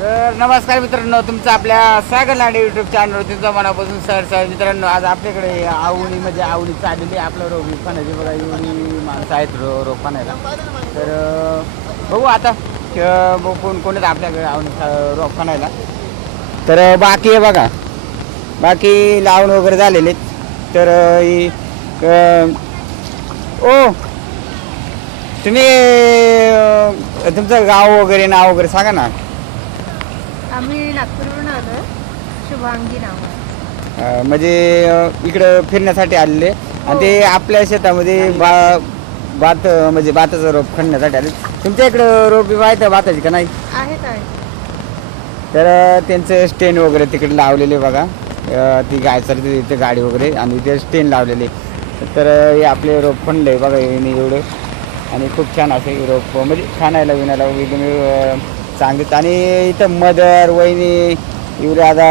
तर नमस्कार मित्रांनो, तुमचं आपल्या सागर लांडे यूट्यूब चॅनलवर तुमचं मनापासून सर मित्रांनो, आज आपल्याकडे आवणी म्हणजे आवणी चाललेली आपलं रोप विकण्याची बघा. एवढी माणसं आहेत रोप पाण्याला. तर बघू आता कोण आपल्याकडे आवणी रोप पाण्याला. तर बाकी आहे बघा, बाकी लावून वगैरे झालेले. तर ओ तुम्ही तुमचं गाव वगैरे नाव वगैरे सांगा ना. आम्ही नागपूरवरून आलो. शुभांगी नाव आहे. म्हणजे इकडं फिरण्यासाठी आलेले आणि ते आपल्या शेतामध्ये भात म्हणजे भाताचं रोप खणण्यासाठी आले. तुमच्या इकडं रोप आहे भाताची का नाही? आहेत तर त्यांचं स्टँड वगैरे तिकडे लावलेले बघा. ती गाय चालते तिथे गाडी वगैरे आणि ते स्टँड लावलेले. तर हे आपले रोप खणले बघा एवढं. आणि खूप छान असे रोप म्हणजे खाणायला विणायला एकदम चांगलीच. आणि इथं मदर वहिनी युवरादा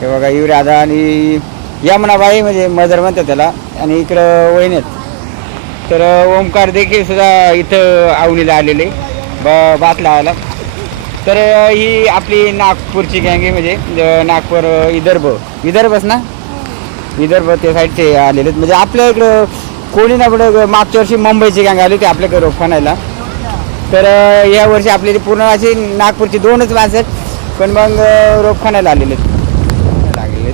हे बघा, युवरादा आणि यमुनाबाई म्हणजे मदर म्हणतात त्याला. आणि इकडं वहिनी आहेत. तर ओमकार देखील सुद्धा इथं आवणीला आलेले भात लावायला. तर ही आपली नागपूरची गँग आहे म्हणजे नागपूर विदर्भच ना, विदर्भ त्या साईडचे आलेले म्हणजे आपल्या इकडं कोणी ना पुढं. मागच्या वर्षी मुंबईची गँग आली होती आपल्याकडे रोप खणायला. तर या वर्षी आपली पूर्ण अशी नागपूरची 2च माणसं आहेत, पण मग रोप खणायला आलेले लागलेले.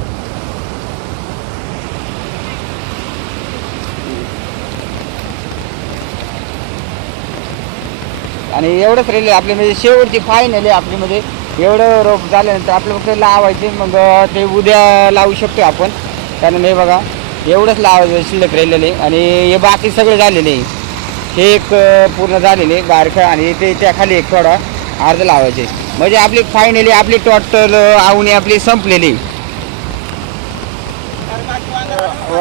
आणि एवढंच राहिले आपले म्हणजे शेवटची फायनल आहे आपली. म्हणजे एवढं रोप झाल्यानंतर आपलं फक्त लावायचे, मग ते उद्या लावू शकतो आपण. कारण हे बघा एवढंच लावायचं शिल्लक राहिलेले. आणि हे बाकी सगळे झालेले. हे एक पूर्ण झालेले बारखा आणि ते त्या खाली एक थोडा अर्ध लावायचे. म्हणजे आपली फायनली आपली टोटल आवणी आपली संपलेली.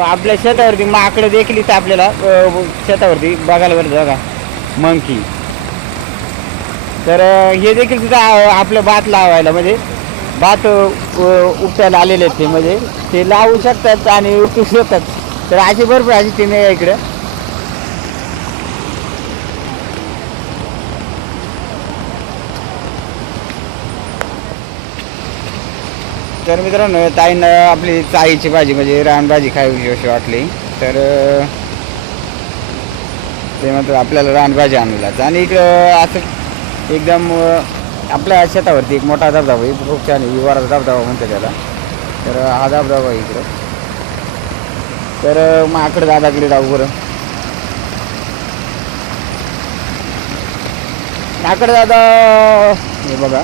आपल्या शेतावरती माकडं देखील इथं आपल्याला शेतावरती बघायला भेटतं बघा, मंकी. तर हे देखील सुद्धा आपलं भात लावायला म्हणजे भात उपटायला आलेले आहेत. ते म्हणजे ते लावू शकतात आणि उपटू शकतात. तर अशी भरपूर अशी टीम आहे इकडं. तर मित्रांनो, ताईनं आपली चाईची भाजी म्हणजे रानभाजी खावी अशी वाटली. तर ते म्हणतात आपल्याला रानभाजी आणलाच. आणि इकडं असं एकदम आपल्या शेतावरती एक मोठा धबधबा आहे, खूप छान आहे. युवारा धबधबा म्हणतात त्याला. तर हा धबधबा आहे इकडं. तर माकडं दादाकडे जाऊ बरं. माकडं दादा हे बघा